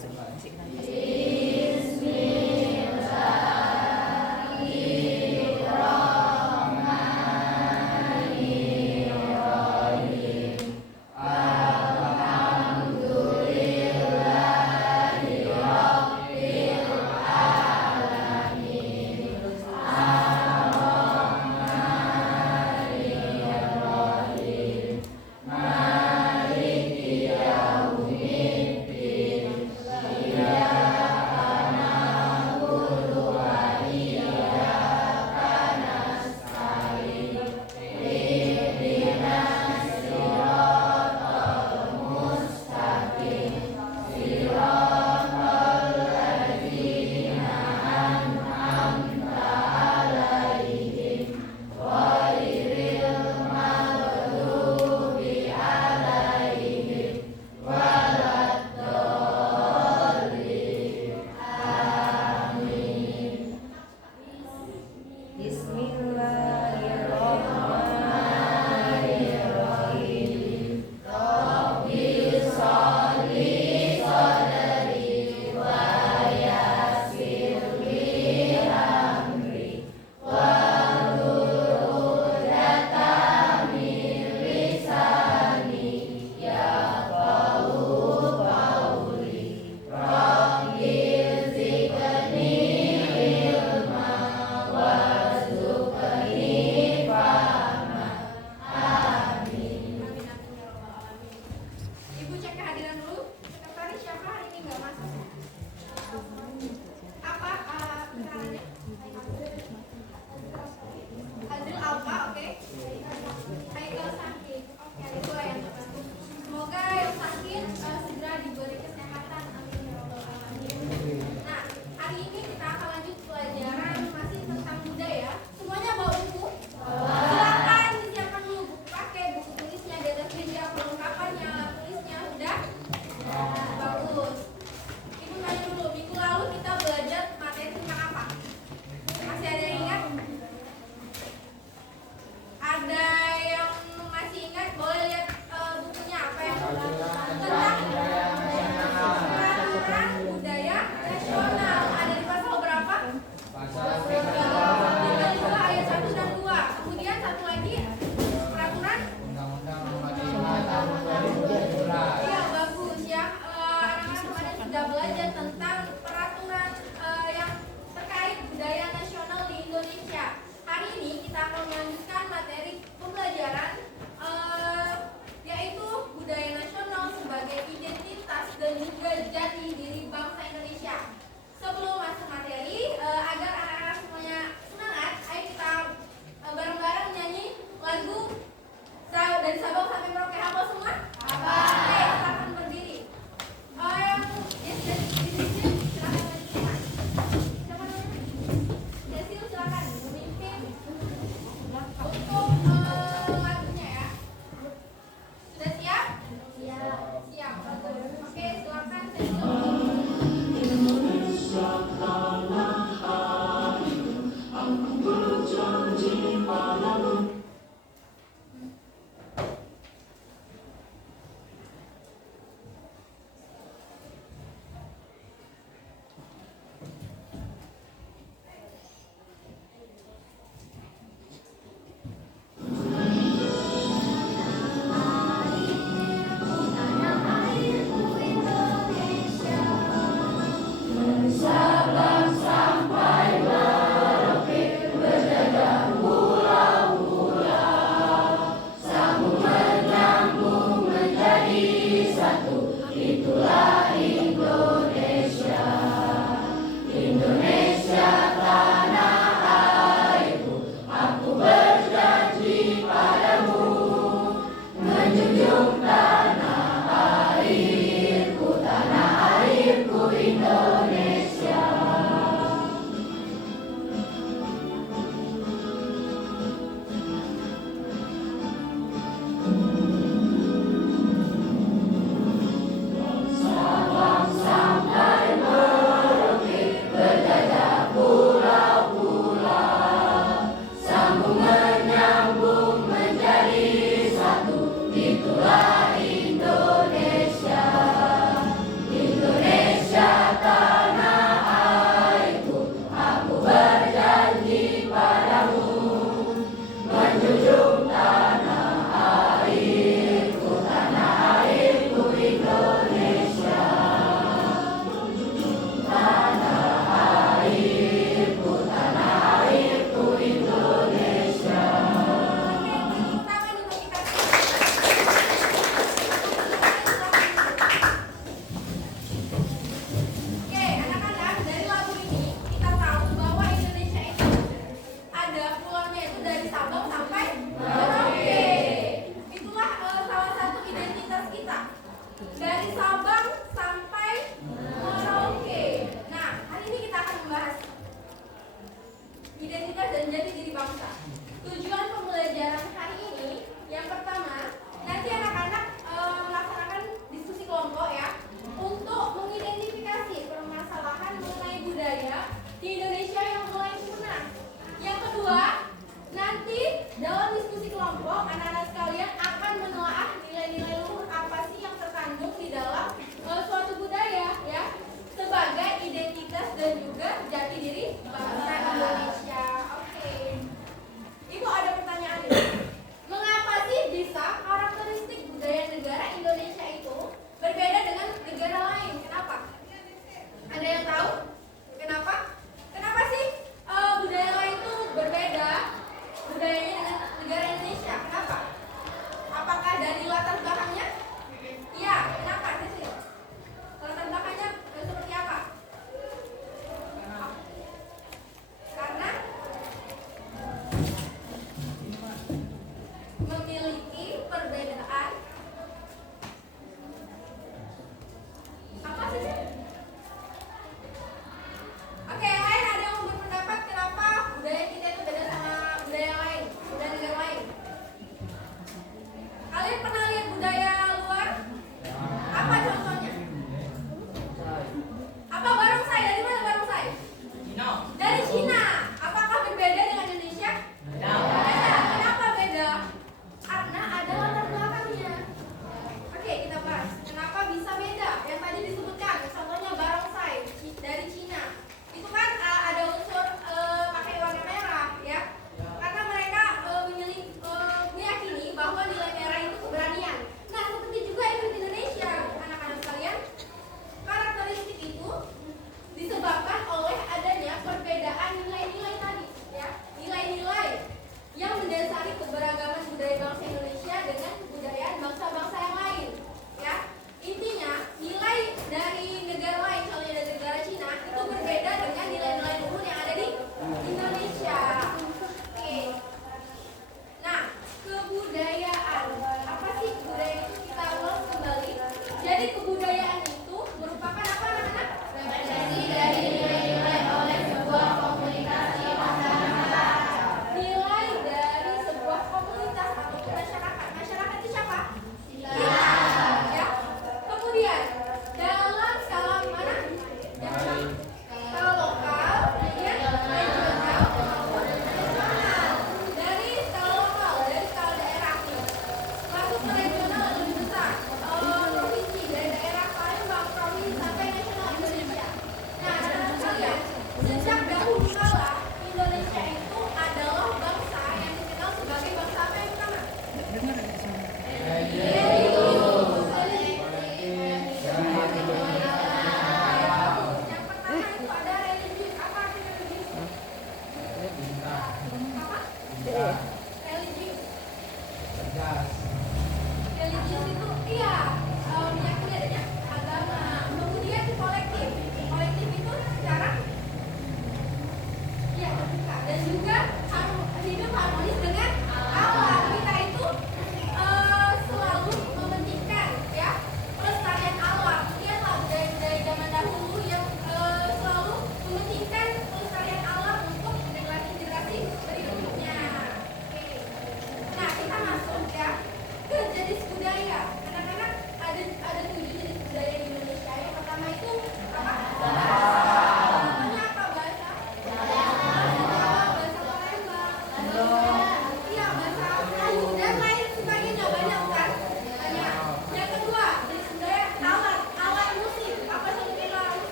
kasih nafas. Yeah.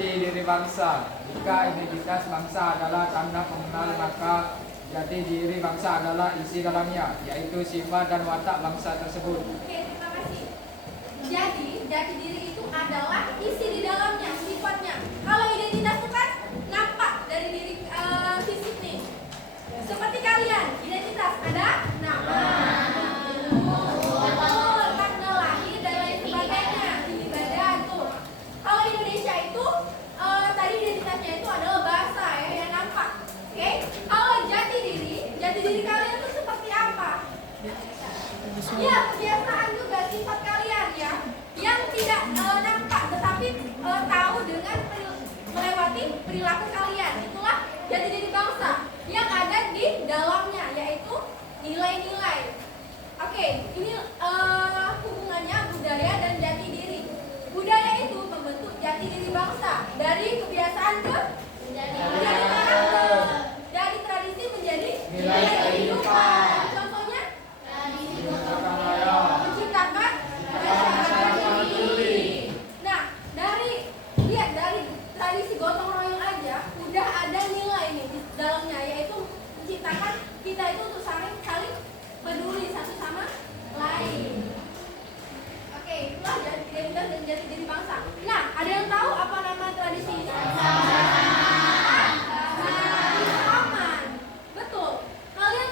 jati diri bangsa. Jika identitas bangsa adalah tanda pengenal, maka jati diri bangsa adalah isi dalamnya, yaitu sifat dan watak bangsa tersebut. Oke, terima kasih. Jadi, jati diri itu adalah isi di dalamnya, sifatnya. Kalau identitas itu kan nampak dari diri fisik nih. Seperti kalian, identitas ada nama, tanggal lahir dan lain sebagainya, tinggi badan tuh. Kalau Indonesia itu tadi identitasnya itu adalah bahasa ya yang nampak. Oke? Kalau jati diri kalian itu seperti apa? Ya, kebiasaan juga sifat kalian ya, yang tidak nampak tetapi tahu dengan melewati perilaku kalian. Itulah jati diri bangsa yang ada di dalamnya, yaitu nilai-nilai. Oke, ini hubungannya budaya dan jati diri. Budaya itu membentuk jati diri bangsa dari kebiasaan ke menjadi karakter, dari tradisi menjadi nilai kehidupan. Contohnya menciptakan masyarakat yang peduli. Nah, dari tradisi gotong royong aja udah ada nilai nih di dalamnya, yaitu menciptakan kita itu untuk saling peduli satu sama lain. Oke, itulah identitas dan jati diri bangsa. Nah, ada yang tahu apa nama tradisi ini? Aman. Betul. Kalian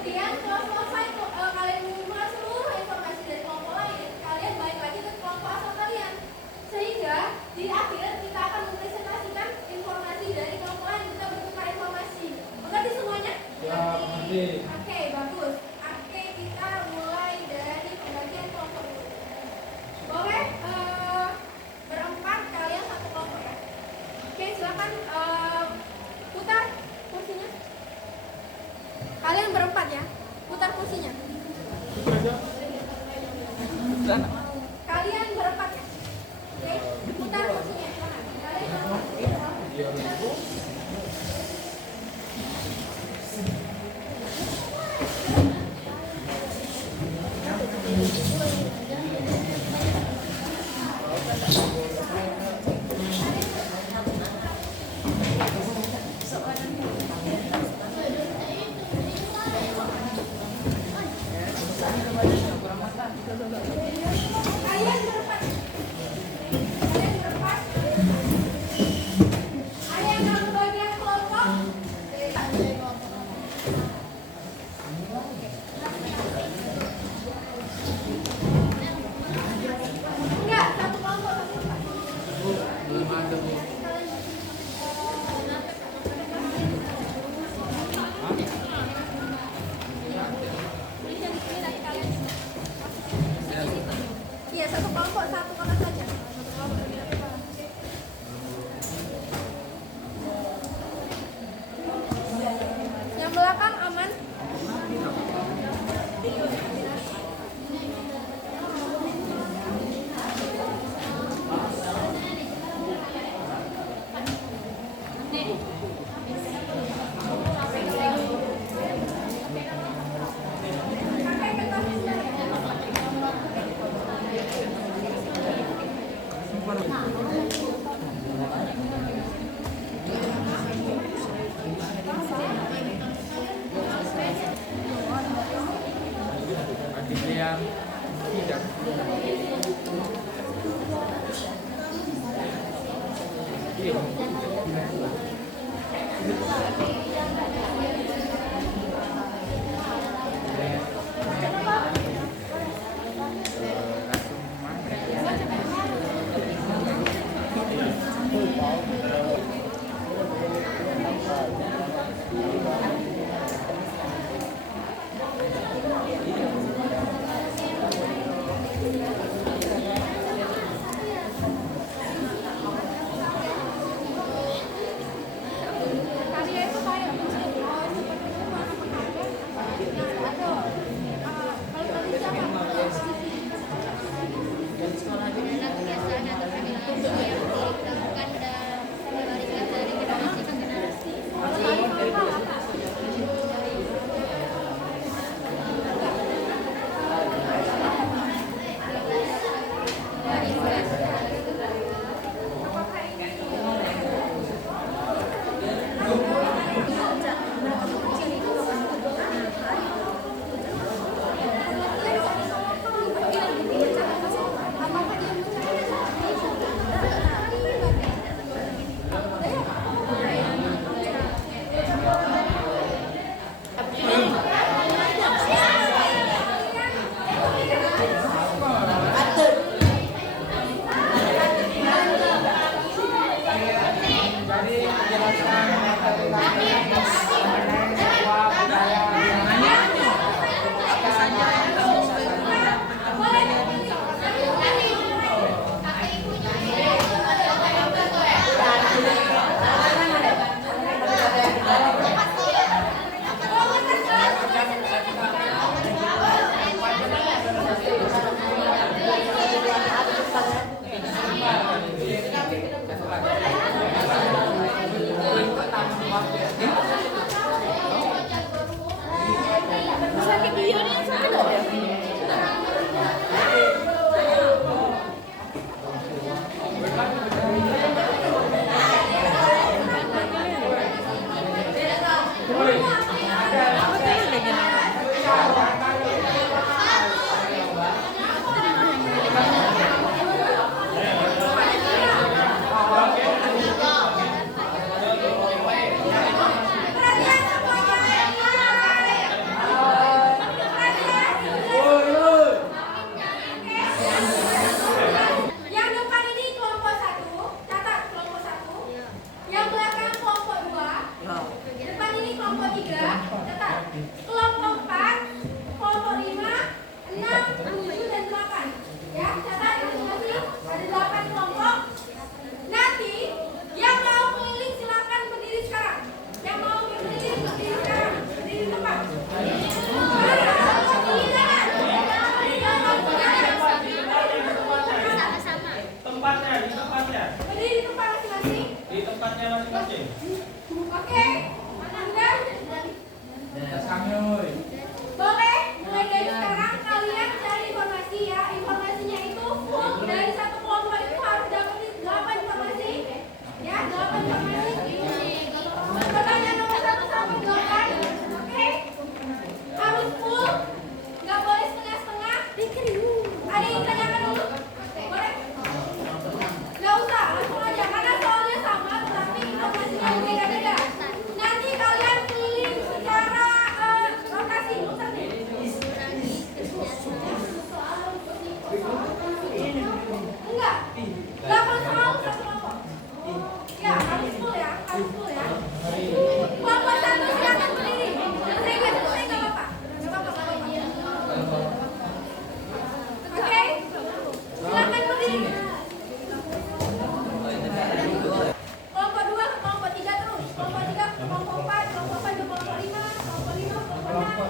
Kemudian setelah selesai kalian mengumpulkan seluruh informasi dari kelompok lain, kalian balik lagi ke kelompok asal kalian. Sehingga di akhir kita akan mempresentasikan informasi dari kelompok lain, kita bertukar informasi. Mengerti semuanya? Ya, mengerti. Oke, bagus. Oke, kita mulai dari pembagian kelompok dulu. Boleh berempat kalian satu kelompok ya. Oke, silakan putar kursinya. Kalian berempat ya, putar kursinya. Kalian berempat ya. Oke, putar kursinya. Silakan. Kalian berempat. Kalian berempat. Kalian berempat. Ada yang nggak kebagian kelompok? Enggak, satu kelompok, satu kelompok. Belum ada, Bu. Iya, satu kelompok, satu kakak saja. Yang belakang aman. Pakai kertas besar ya. Ada yang tidak.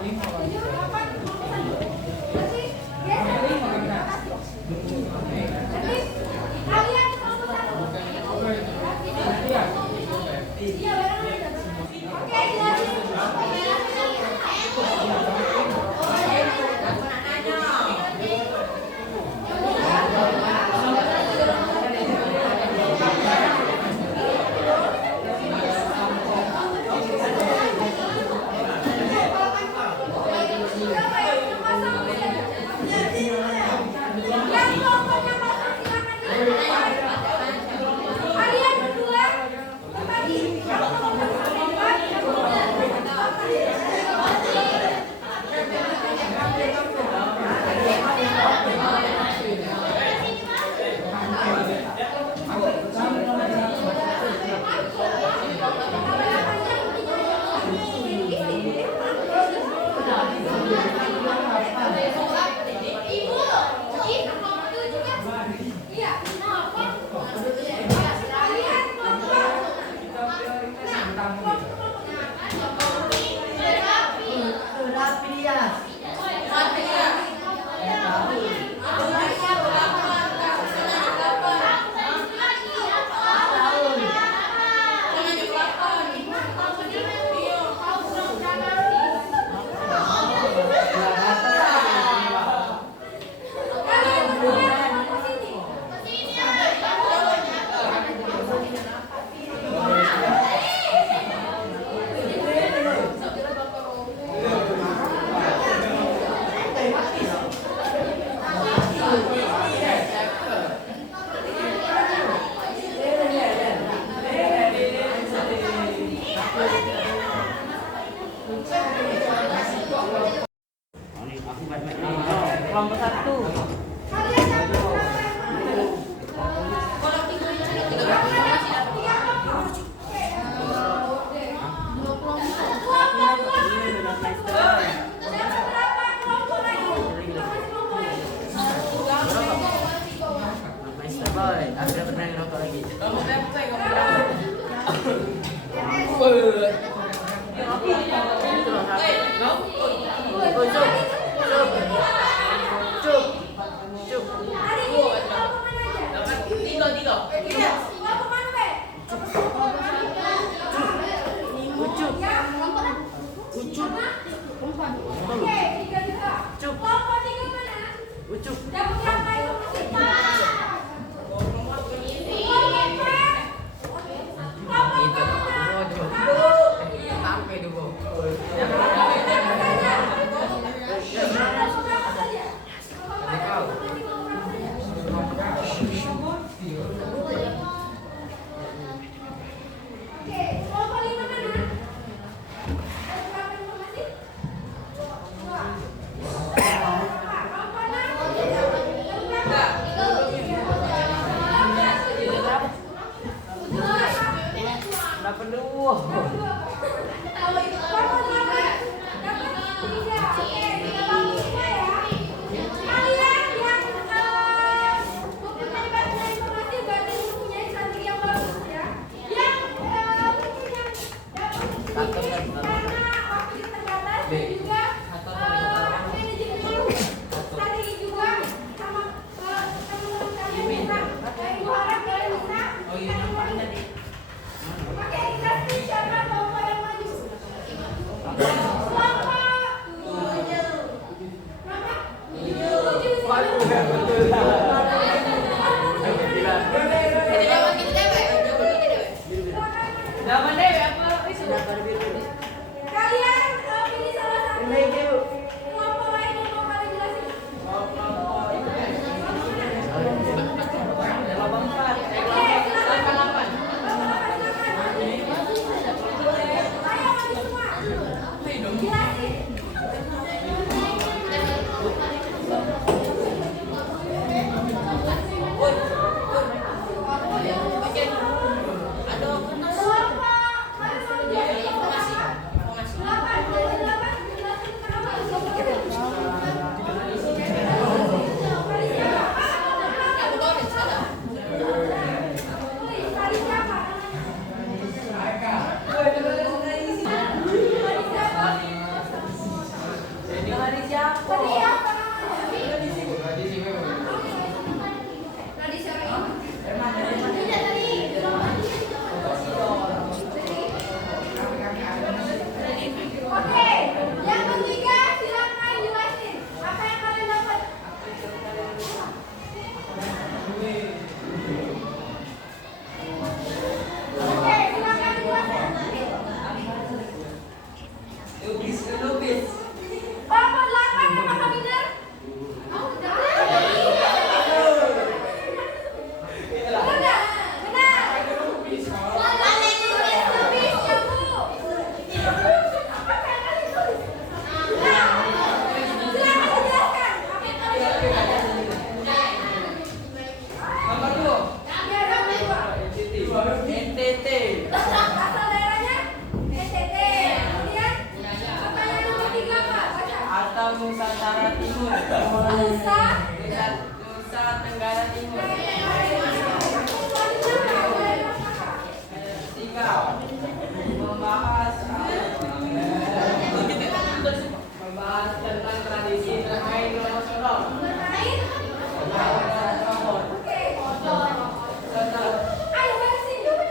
Kelompok 1. Ada pernah ngerokok lagi. Tradisi apa? Tadi apa namanya? Tradisi memang. Tradisi orang ini. Emang dari mana? Tidak tadi. Oke, yang ketiga silakan jelasin apa yang kalian dapat. Oke, silakan jelasin. Lupis. Bapak 8 apakah benar? Benar nggak? Benar. Lupis ya Bu. Apa yang kalian tulis? Nah, silakan dijelaskan. Apa yang kalian tulis? Nomor 2. Ya, nomor 2. NTT. Asal daerahnya NTT. Kemudian pertanyaan nomor 3 Pak, baca. Atau Nusantara Timur. Nusa. Nusa Tenggara Timur. Tiga. Membahas tentang tradisi bermain nasional. Bermain. Nomor. Oke. Satu. Ayo beresin dulu.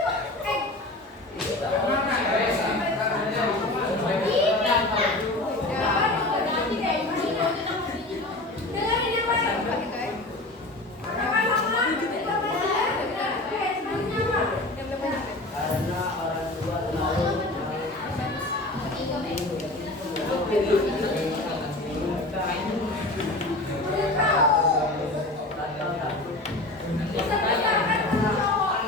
Dengerin yang baik. Yang sama. Oke, selanjutnya apa? Karena orang tua tahu Bisa besarkan cowok.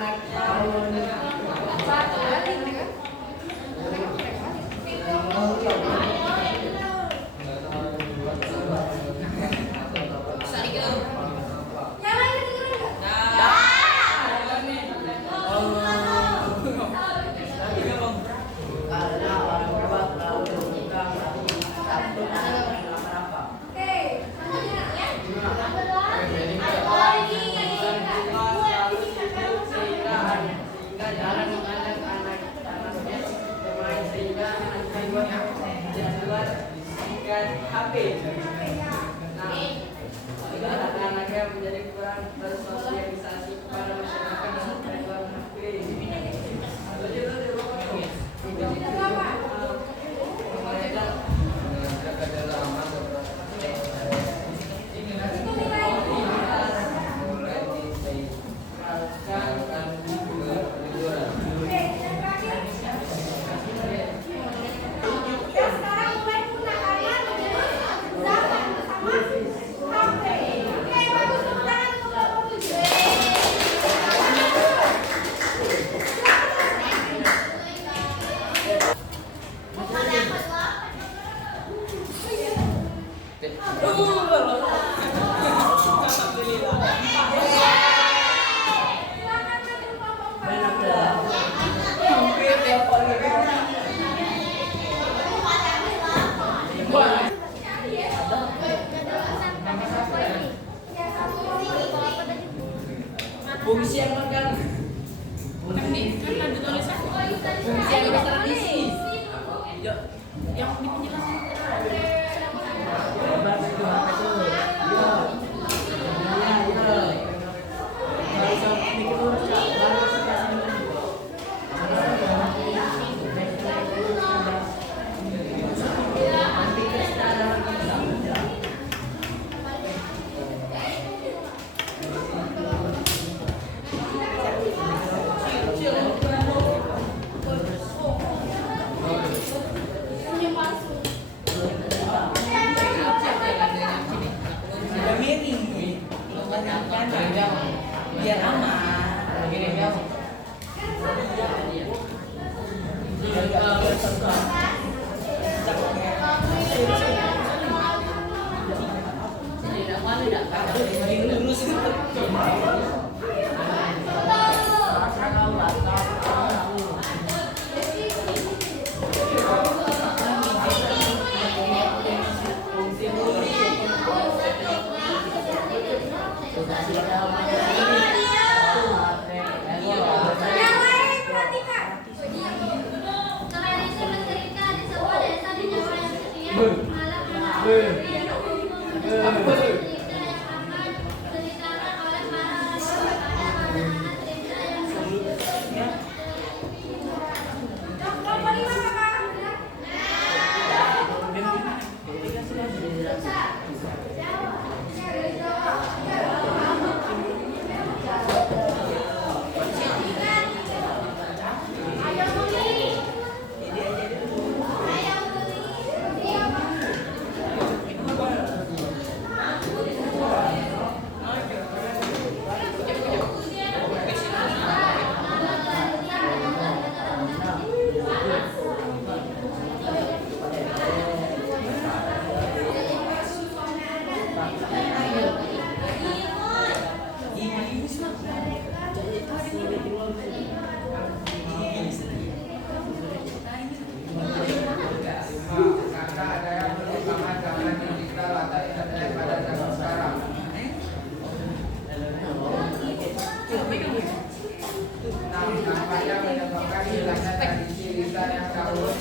Yang lain kedengeran nggak? karena orang tua terlalu berhutang satu anak kenapa? Oke, selanjutnya ya. Sehingga jarang anak-anaknya bermain sehingga anak-anaknya jadwal dengan HP. Nah, sehingga anak-anaknya menjadi kurang bersosialisasi kepada masyarakat dengan jadwal HP. Yang sekarang mulai punah karena menjadi zaman bersama HP. Oke, bagus tepuk tangan untuk kelompok 7. Silakan maju kelompok 4. Fungsi yang makan. Fungsi yang tradisi. Yang biar aman. Yang lain perhatikan. Nomor 5 kakak. Ayam beli. Ayam Karena ada yang berkembang zaman digital atau internet pada zaman sekarang. Nampaknya menyebabkan hilangnya tradisi lisan yang dahulu